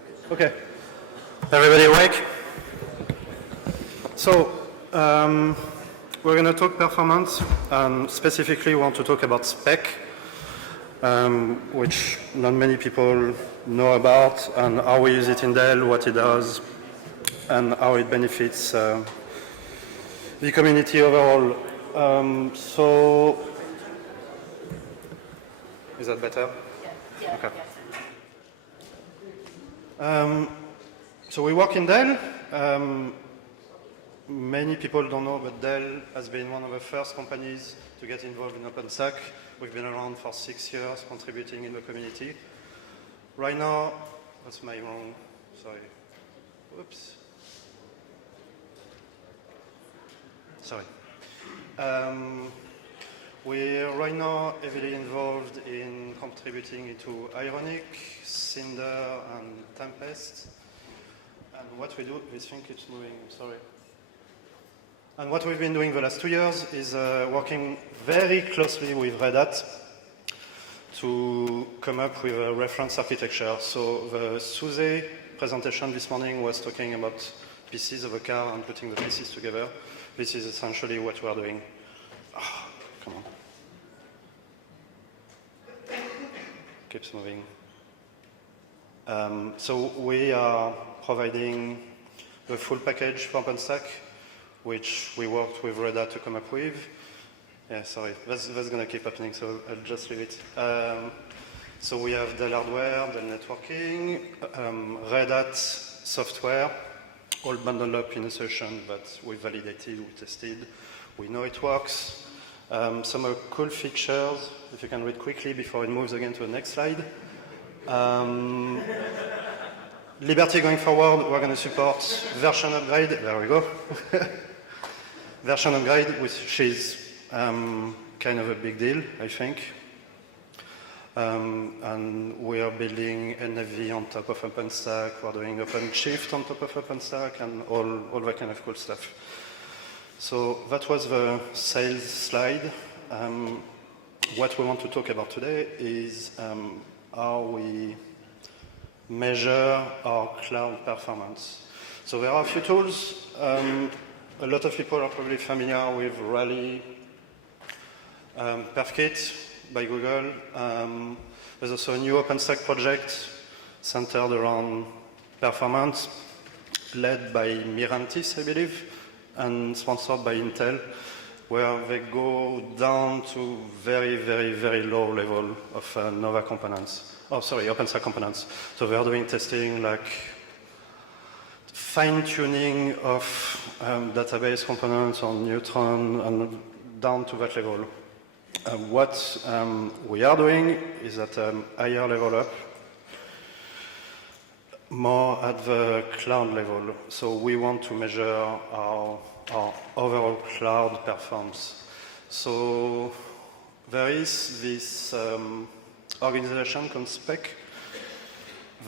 back. Okay. Everybody awake? So, we're going to talk performance, and specifically we want to talk about Spec, which not many people know about, and how we use it in Dell, what it does, and how it benefits the community overall. So, is that better? Yeah. Okay. So we work in Dell. Many people don't know, but Dell has been one of the first companies to get involved in OpenStack. We've been around for 6 years, contributing in the community. Right now, that's my wrong, sorry. Whoops. Sorry. We're right now heavily involved in contributing into Ironic, Cinder, and Tempest. And what we do, I think it's moving, I'm sorry. And what we've been doing the last 2 years is working very closely with Red Hat to come up with a reference architecture. So the SUSE presentation this morning was talking about pieces of a car and putting the pieces together. This is essentially what we're doing. Oh, come on. Keeps moving. So we are providing the full package for OpenStack, which we worked with Red Hat to come up with. Yeah, sorry, that's going to keep happening, so I'll just leave it. So we have Dell hardware, Dell networking, Red Hat software, all bundled up in a solution that we validated, we tested, we know it works. Some cool features, if you can read quickly before it moves again to the next slide. Liberty going forward, we're going to support version upgrade, there we go. Version upgrade, which is kind of a big deal, I think. And we are building NFV on top of OpenStack, we're doing OpenShift on top of OpenStack, and all that kind of cool stuff. So that was the sales slide. What we want to talk about today is how we measure our cloud performance. So there are a few tools. A lot of people are probably familiar with Rally, PerfKit by Google. There's also a new OpenStack project centered around performance, led by Mirantis, I believe, and sponsored by Intel, where they go down to very, very, very low level of Nova components. Oh, sorry, OpenStack components. So they are doing testing like fine-tuning of database components on Neutron and down to that level. What we are doing is at a higher level up, more at the cloud level. So we want to measure our overall cloud performance. So there is this organization called Spec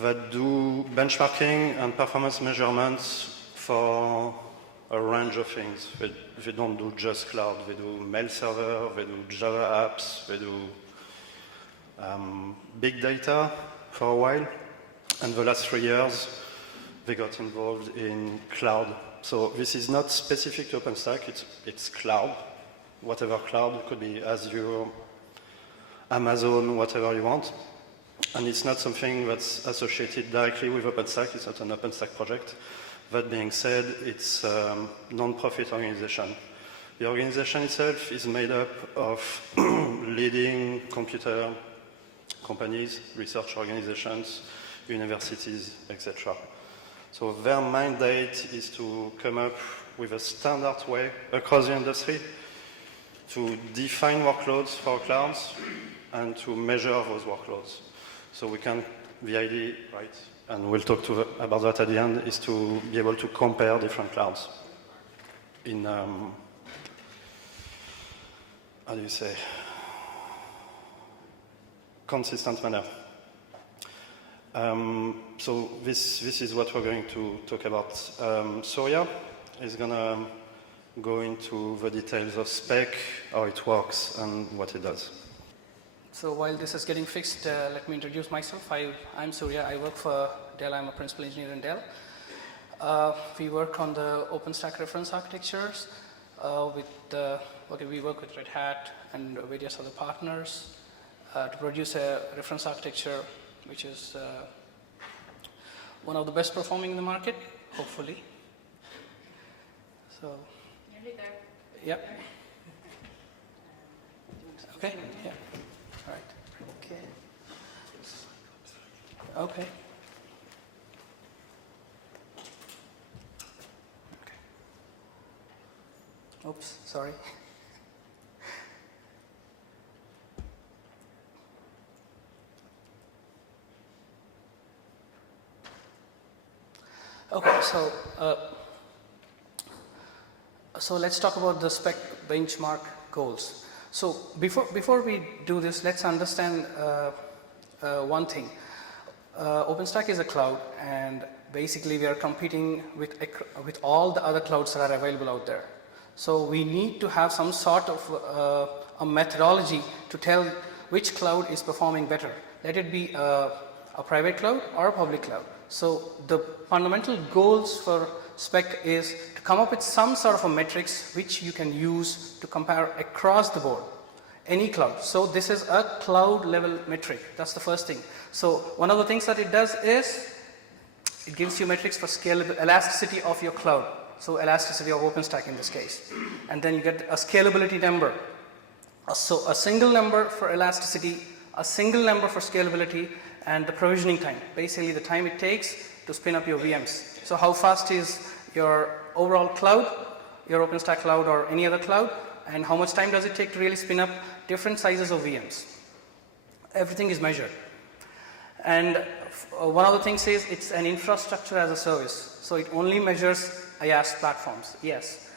that do benchmarking and performance measurements for a range of things. They don't do just cloud. They do mail server, they do Java apps, they do big data for a while. And the last 3 years, they got involved in cloud. So this is not specific to OpenStack, it's cloud. Whatever cloud, it could be Azure, Amazon, whatever you want. And it's not something that's associated directly with OpenStack, it's not an OpenStack project. That being said, it's a non-profit organization. The organization itself is made up of leading computer companies, research organizations, universities, etc. So their mandate is to come up with a standard way across the industry to define workloads for clouds and to measure those workloads. So we can, the idea, right, and we'll talk about that at the end, is to be able to compare different clouds in, how do you say, consistent manner. So this is what we're going to talk about. Surya is going to go into the details of Spec, how it works, and what it does. So while this is getting fixed, let me introduce myself. I'm Surya. I work for Dell. I'm a principal engineer in Dell. We work on the OpenStack reference architectures. We work with Red Hat and various other partners to produce a reference architecture which is one of the best performing in the market, hopefully. So, nearly there. Yep. Okay. Yeah. All right. Okay. Okay. Oops, sorry. Okay, so let's talk about the spec benchmark goals. So before we do this, let's understand one thing. OpenStack is a cloud, and basically we are competing with all the other clouds that are available out there. So we need to have some sort of a methodology to tell which cloud is performing better. Let it be a private cloud or a public cloud. So the fundamental goals for Spec is to come up with some sort of a metrics which you can use to compare across the board, any cloud. So this is a cloud level metric. That's the first thing. So one of the things that it does is it gives you metrics for scalability, elasticity of your cloud. So elasticity of OpenStack in this case. And then you get a scalability number. So a single number for elasticity, a single number for scalability, and the provisioning time. Basically the time it takes to spin up your VMs. So how fast is your overall cloud, your OpenStack cloud or any other cloud, and how much time does it take to really spin up different sizes of VMs. Everything is measured. And one of the things is it's an infrastructure as a service. So it only measures IaaS platforms, yes.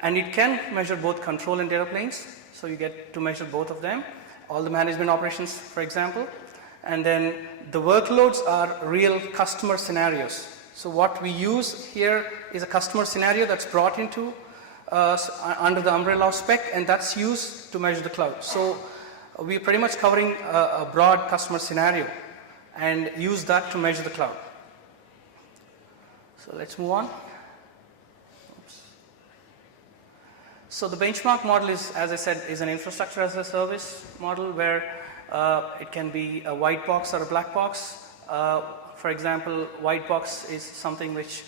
And it can measure both control and data planes. So you get to measure both of them. All the management operations, for example. And then the workloads are real customer scenarios. So what we use here is a customer scenario that's brought into under the umbrella of Spec, and that's used to measure the cloud. So we're pretty much covering a broad customer scenario and use that to measure the cloud. So let's move on. Oops. So the benchmark model is, as I said, is an infrastructure as a service model where it can be a white box or a black box. For example, white box is something which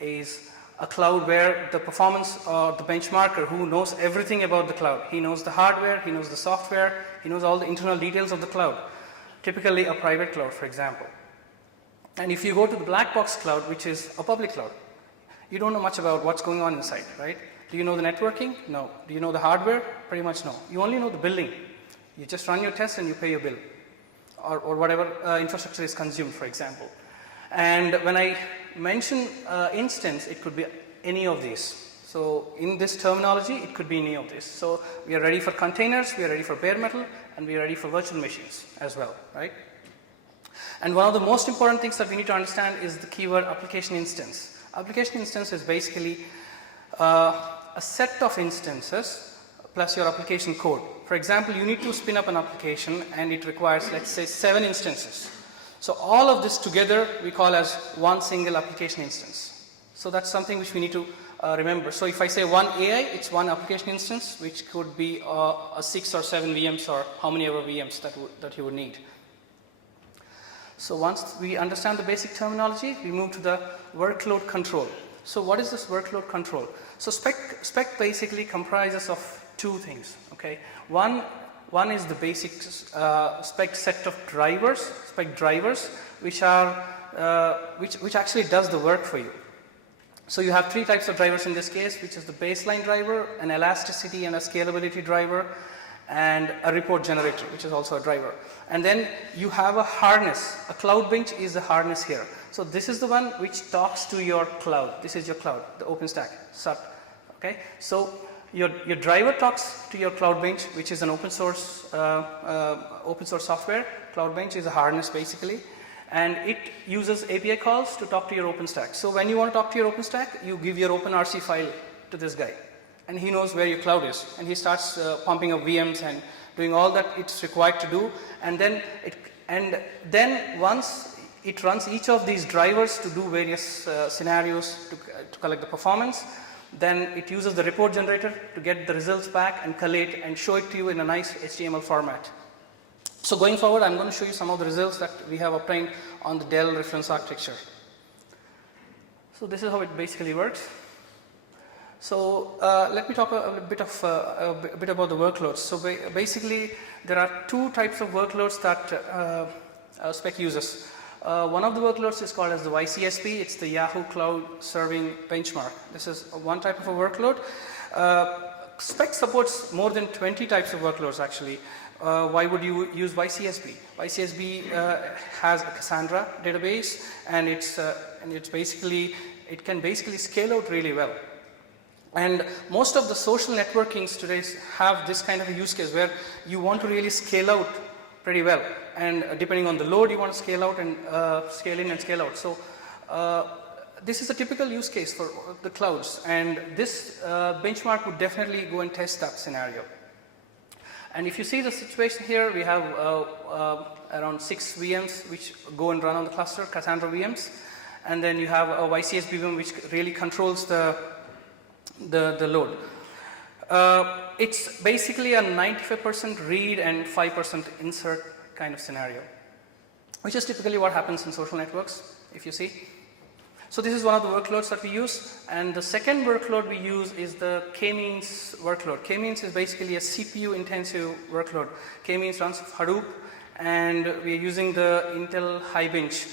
is a cloud where the performance or the benchmarker who knows everything about the cloud. He knows the hardware, he knows the software, he knows all the internal details of the cloud. Typically a private cloud, for example. And if you go to the black box cloud, which is a public cloud, you don't know much about what's going on inside, right? Do you know the networking? No. Do you know the hardware? Pretty much no. You only know the billing. You just run your tests and you pay your bill, or whatever infrastructure is consumed, for example. And when I mention instance, it could be any of these. So in this terminology, it could be any of these. So we are ready for containers, we are ready for bare metal, and we are ready for virtual machines as well, right? And one of the most important things that we need to understand is the keyword application instance. Application instance is basically a set of instances plus your application code. For example, you need to spin up an application and it requires, let's say, 7 instances. So all of this together we call as one single application instance. So that's something which we need to remember. So if I say one AI, it's one application instance, which could be a 6 or 7 VMs or how many ever VMs that you would need. So once we understand the basic terminology, we move to the workload control. So what is this workload control? So Spec basically comprises of 2 things. Okay, one is the basic Spec set of drivers, Spec drivers, which are which actually does the work for you. So you have 3 types of drivers in this case, which is the baseline driver, an elasticity and a scalability driver, and a report generator, which is also a driver. And then you have a harness. A cloud bench is the harness here. So this is the one which talks to your cloud. This is your cloud, the OpenStack SAT. Okay, so your driver talks to your cloud bench, which is an open source software. Cloud bench is a harness basically, and it uses API calls to talk to your OpenStack. So when you want to talk to your OpenStack, you give your OpenRC file to this guy, and he knows where your cloud is, and he starts pumping up VMs and doing all that it's required to do, and then once it runs each of these drivers to do various scenarios to collect the performance, then it uses the report generator to get the results back and collate and show it to you in a nice HTML format. So going forward, I'm going to show you some of the results that we have obtained on the Dell reference architecture. So this is how it basically works. So let me talk a bit about the workloads. So basically, there are two types of workloads that Spec uses. One of the workloads is called as the YCSB. It's the Yahoo Cloud Serving Benchmark. This is one type of a workload. Spec supports more than 20 types of workloads actually. Why would you use YCSB? YCSB has a Cassandra database, and it can basically scale out really well. And most of the social networkings today have this kind of a use case where you want to really scale out pretty well, and depending on the load you want to scale out and scale in and scale out. So this is a typical use case for the clouds, and this benchmark would definitely go and test that scenario. And if you see the situation here, we have around 6 VMs which go and run on the cluster, Cassandra VMs, and then you have a YCSB VM which really controls the load. It's basically a 95% read and 5% insert kind of scenario, which is typically what happens in social networks, if you see. So this is one of the workloads that we use, and the second workload we use is the k-means workload. K-means is basically a CPU intensive workload. K-means runs Hadoop, and we are using the Intel High Bench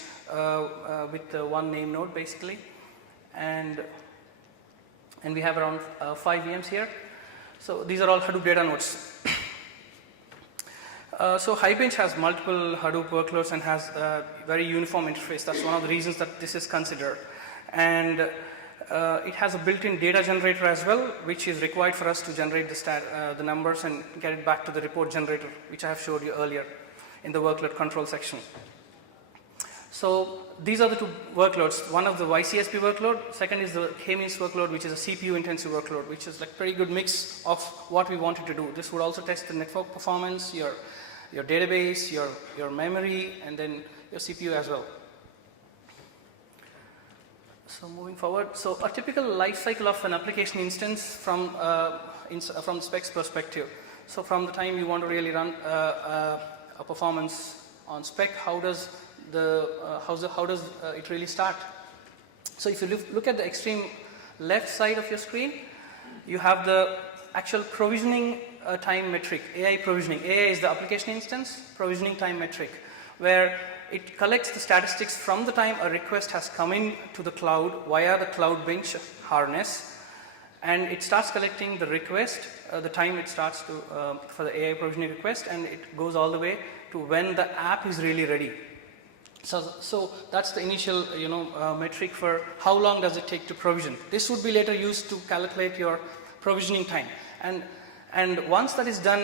with the one name node basically, and we have around 5 VMs here. So these are all Hadoop data nodes. So Highbench has multiple Hadoop workloads and has a very uniform interface. That's one of the reasons that this is considered. And it has a built-in data generator as well, which is required for us to generate the numbers and get it back to the report generator, which I have showed you earlier in the workload control section. So these are the two workloads. One of the YCSB workload, second is the k-means workload, which is a CPU intensive workload, which is like pretty good mix of what we wanted to do. This would also test the network performance, your database, your memory, and then your CPU as well. So moving forward, so a typical life cycle of an application instance from Spec's perspective. So from the time you want to really run a performance on Spec, how does it really start? So if you look at the extreme left side of your screen, you have the actual provisioning time metric, AI provisioning. AI is the application instance provisioning time metric, where it collects the statistics from the time a request has come in to the cloud via the cloud bench harness, and it starts collecting the request, the time it starts to for the AI provisioning request, and it goes all the way to when the app is really ready. So that's the initial metric for how long does it take to provision. This would be later used to calculate your provisioning time. And once that is done,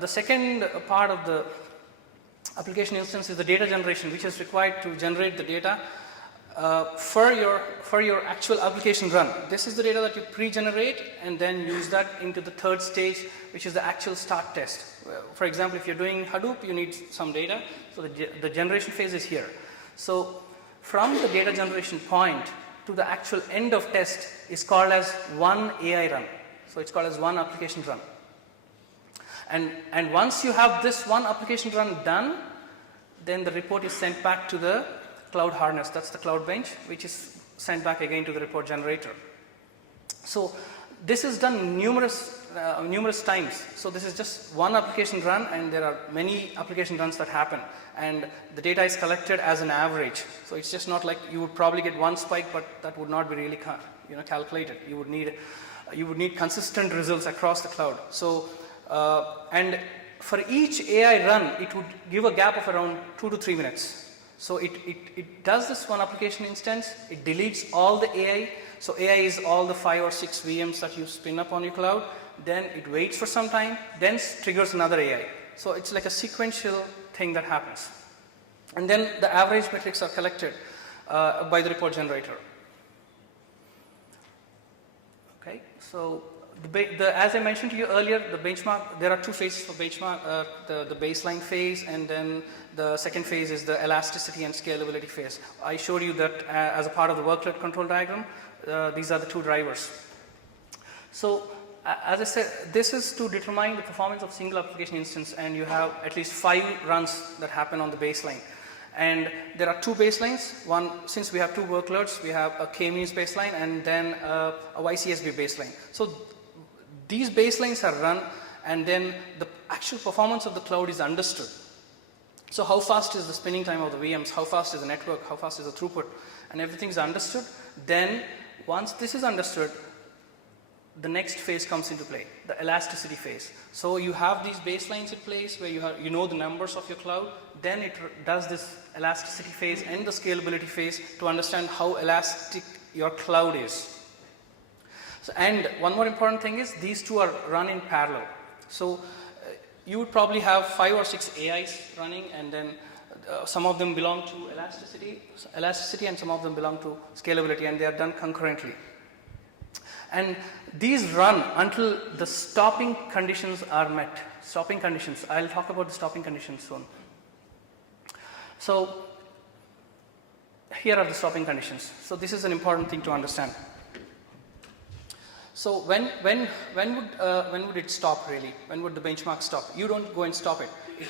the second part of the application instance is the data generation, which is required to generate the data for your actual application run. This is the data that you pre-generate and then use that into the third stage, which is the actual start test. For example, if you're doing Hadoop, you need some data, so the generation phase is here. So from the data generation point to the actual end of test is called as one AI run. So it's called as one application run. And once you have this one application run done, then the report is sent back to the cloud harness. That's the cloud bench, which is sent back again to the report generator. So this is done numerous times. So this is just one application run, and there are many application runs that happen, and the data is collected as an average. So it's just not like you would probably get one spike, but that would not be really calculated. You would need consistent results across the cloud. So and for each AI run, it would give a gap of around 2 to 3 minutes. So it does this one application instance, it deletes all the AI. So AI is all the 5 or 6 VMs that you spin up on your cloud. Then it waits for some time, then triggers another AI. So it's like a sequential thing that happens. And then the average metrics are collected by the report generator. Okay, so as I mentioned to you earlier, the benchmark, there are two phases for benchmark, the baseline phase, and then the second phase is the elasticity and scalability phase. I showed you that as a part of the workload control diagram, these are the two drivers. So as I said, this is to determine the performance of single application instance, and you have at least 5 runs that happen on the baseline. And there are 2 baselines. One, since we have 2 workloads, we have a k-means baseline and then a YCSB baseline. So these baselines are run, and then the actual performance of the cloud is understood. So how fast is the spinning time of the VMs, how fast is the network, how fast is the throughput, and everything is understood. Then once this is understood, the next phase comes into play, the elasticity phase. So you have these baselines in place where you know the numbers of your cloud, then it does this elasticity phase and the scalability phase to understand how elastic your cloud is. So, and one more important thing is these two are run in parallel. So you would probably have 5 or 6 AIs running, and then some of them belong to elasticity and some of them belong to scalability, and they are done concurrently. And these run until the stopping conditions are met. Stopping conditions, I'll talk about the stopping conditions soon. So here are the stopping conditions. So this is an important thing to understand. So when would it stop really? When would the benchmark stop? You don't go and stop it.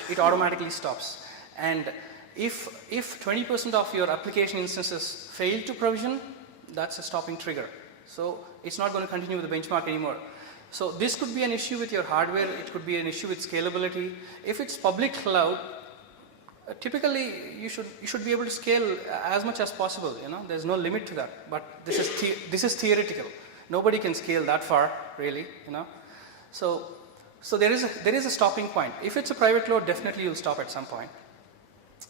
It automatically stops. And if 20% of your application instances fail to provision, that's a stopping trigger. So it's not going to continue with the benchmark anymore. So this could be an issue with your hardware. It could be an issue with scalability. If it's public cloud, typically you should be able to scale as much as possible. You know, there's no limit to that. But this is theoretical. Nobody can scale that far, really. You know, so there is a stopping point. If it's a private cloud, definitely you'll stop at some point.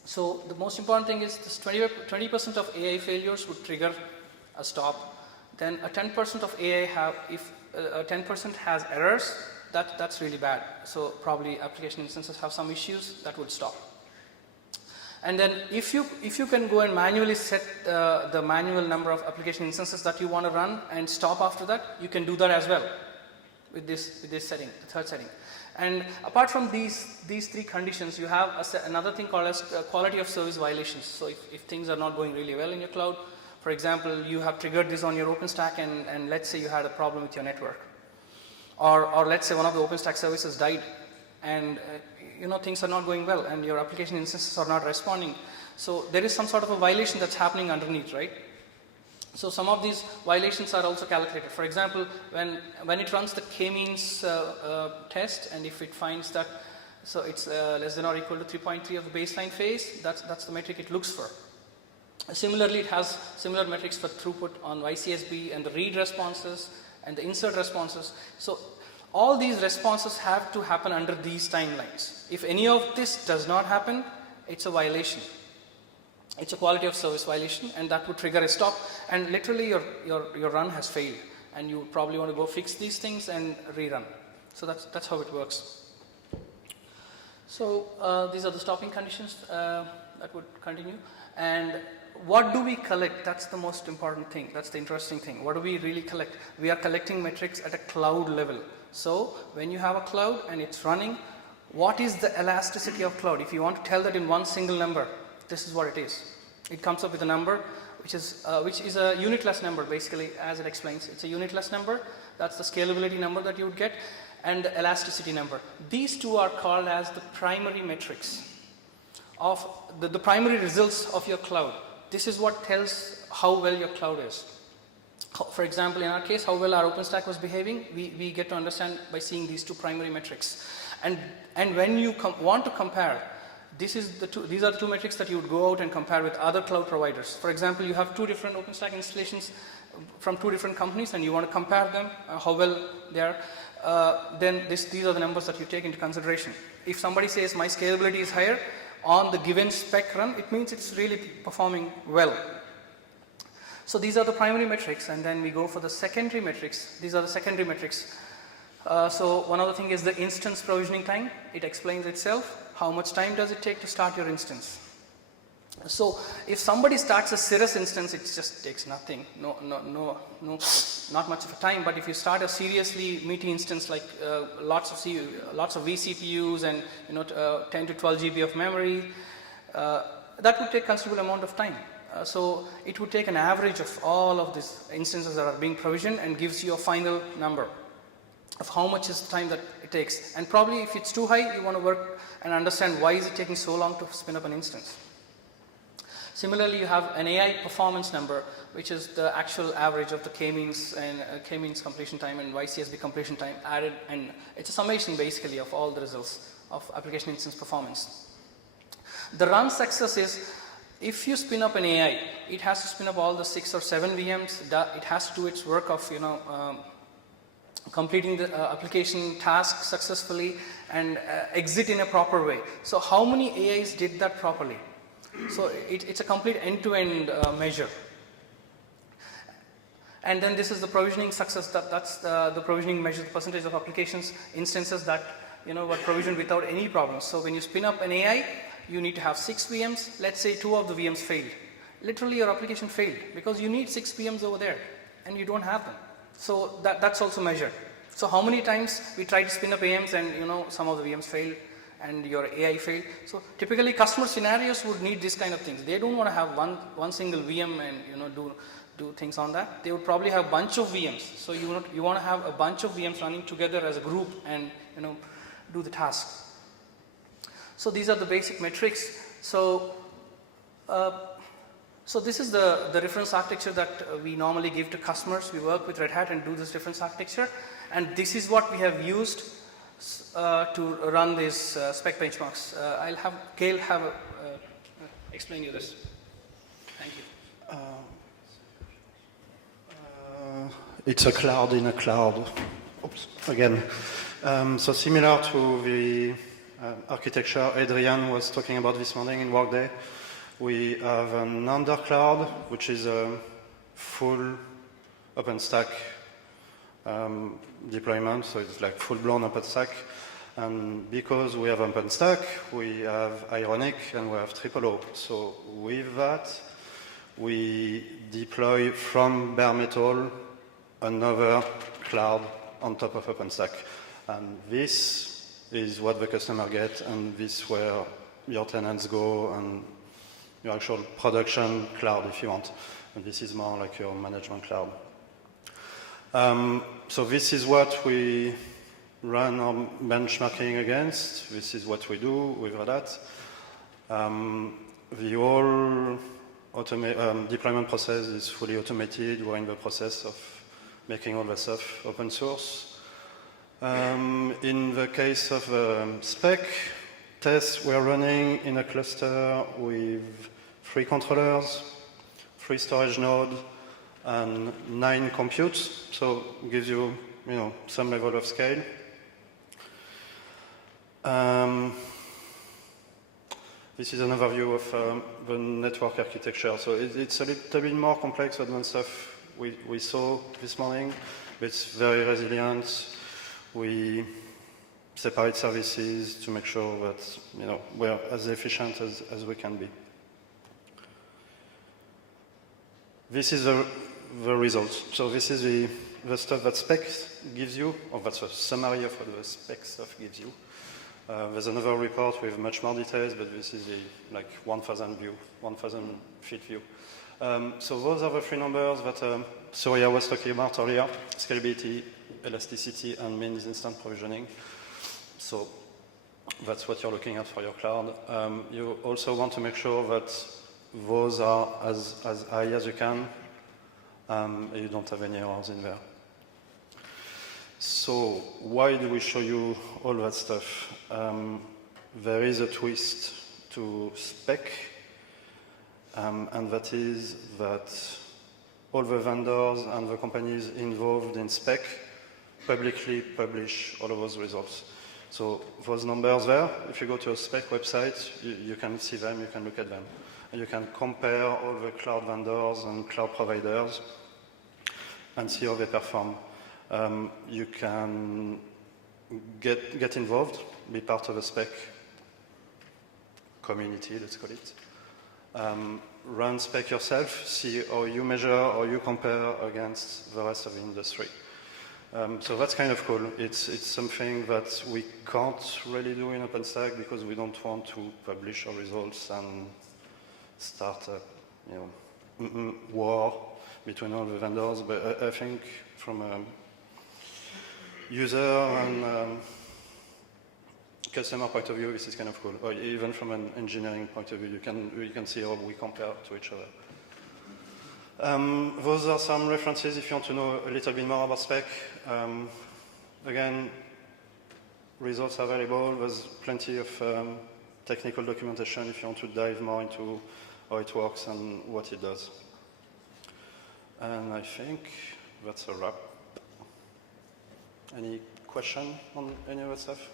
So the most important thing is this 20% of AI failures would trigger a stop. Then a 10% of AI if a 10% has errors, that's really bad. So probably application instances have some issues, that would stop. And then if you can go and manually set the manual number of application instances that you want to run and stop after that, you can do that as well with this setting, the third setting. And apart from these 3 conditions, you have another thing called as quality of service violations. So if things are not going really well in your cloud, for example, you have triggered this on your OpenStack, and let's say you had a problem with your network, or let's say one of the OpenStack services died, and things are not going well, and your application instances are not responding. So there is some sort of a violation that's happening underneath, right? So some of these violations are also calculated. For example, when it runs the k-means test, and if it finds that so it's less than or equal to 3.3 of the baseline phase, that's the metric it looks for. Similarly, it has similar metrics for throughput on YCSB and the read responses and the insert responses. So all these responses have to happen under these timelines. If any of this does not happen, it's a violation. It's a quality of service violation, and that would trigger a stop, and literally your run has failed, and you probably want to go fix these things and rerun. So that's how it works. So these are the stopping conditions that would continue. And what do we collect? That's the most important thing. That's the interesting thing. What do we really collect? We are collecting metrics at a cloud level. So when you have a cloud and it's running, what is the elasticity of cloud? If you want to tell that in one single number, this is what it is. It comes up with a number which is a unitless number, basically, as it explains. It's a unitless number. That's the scalability number that you would get, and the elasticity number. These two are called as the primary metrics of the primary results of your cloud. This is what tells how well your cloud is. For example, in our case, how well our OpenStack was behaving, we get to understand by seeing these 2 primary metrics. And when you want to compare, these are the 2 metrics that you would go out and compare with other cloud providers. For example, you have 2 different OpenStack installations from 2 different companies, and you want to compare them, how well they are. Then these are the numbers that you take into consideration. If somebody says my scalability is higher on the given spec run, it means it's really performing well. So these are the primary metrics, and then we go for the secondary metrics. These are the secondary metrics. So one other thing is the instance provisioning time. It explains itself. How much time does it take to start your instance? So if somebody starts a Cirrus instance, it just takes nothing, not much of a time. But if you start a seriously meaty instance like lots of vCPUs and 10 to 12 GB of memory, that would take considerable amount of time. So it would take an average of all of these instances that are being provisioned and gives you a final number of how much is the time that it takes. And probably if it's too high, you want to work and understand why is it taking so long to spin up an instance. Similarly, you have an AI performance number, which is the actual average of the k-means and k-means completion time and YCSB completion time added, and it's a summation basically of all the results of application instance performance. The run success is, if you spin up an AI, it has to spin up all the 6 or 7 VMs. It has to do its work of completing the application task successfully and exit in a proper way. So how many AIs did that properly? So it's a complete end-to-end measure. And then this is the provisioning success. That's the provisioning measure, the percentage of applications, instances that were provisioned without any problems. So when you spin up an AI, you need to have 6 VMs. Let's say 2 of the VMs failed. Literally your application failed because you need 6 VMs over there and you don't have them. So that's also measured. So how many times we try to spin up AMs and some of the VMs failed and your AI failed. So typically customer scenarios would need this kind of things. They don't want to have one single VM and do things on that. They would probably have a bunch of VMs. So you want to have a bunch of VMs running together as a group and do the task. So these are the basic metrics. So this is the reference architecture that we normally give to customers. We work with Red Hat and do this reference architecture, and this is what we have used to run these spec benchmarks. I'll have Gael explain you this. Thank you. It's a cloud in a cloud. Oops, again. So similar to the architecture Adrian was talking about this morning in Workday, we have an undercloud, which is a full OpenStack deployment, so it's like full-blown OpenStack. And because we have OpenStack, we have Ironic and we have O. So with that, we deploy from bare metal another cloud on top of OpenStack. And this is what the customer gets, and this is where your tenants go and your actual production cloud, if you want. And this is more like your management cloud. So this is what we run our benchmarking against. This is what we do with Red Hat. The whole deployment process is fully automated. We're in the process of making all the stuff open source. In the case of Spec, tests we're running in a cluster with 3 controllers, 3 storage nodes, and 9 computes. So it gives you, some level of scale. This is an overview of the network architecture. So it's a little bit more complex than stuff we saw this morning. It's very resilient. We separate services to make sure that we're as efficient as we can be. This is the results. So this is the stuff that Spec gives you, or that's a summary of what the Spec stuff gives you. There's another report with much more details, but this is the 1,000 feet view. So those are the 3 numbers that Surya was talking about earlier: scalability, elasticity, and means instant provisioning. So that's what you're looking at for your cloud. You also want to make sure that those are as high as you can. You don't have any errors in there. So why do we show you all that stuff? There is a twist to Spec, and that is that all the vendors and the companies involved in Spec publicly publish all of those results. So those numbers there, if you go to a Spec website, you can see them, you can look at them. And you can compare all the cloud vendors and cloud providers and see how they perform. You can get involved, be part of a Spec community, let's call it, run Spec yourself, see how you measure or you compare against the rest of the industry. So that's kind of cool. It's something that we can't really do in OpenStack because we don't want to publish our results and start a war between all the vendors. But I think from a user and customer point of view, this is kind of cool. Or even from an engineering point of view, you can see how we compare to each other. Those are some references if you want to know a little bit more about Spec. Again, results are available. There's plenty of technical documentation if you want to dive more into how it works and what it does. And I think that's a wrap. Any question on any of that stuff?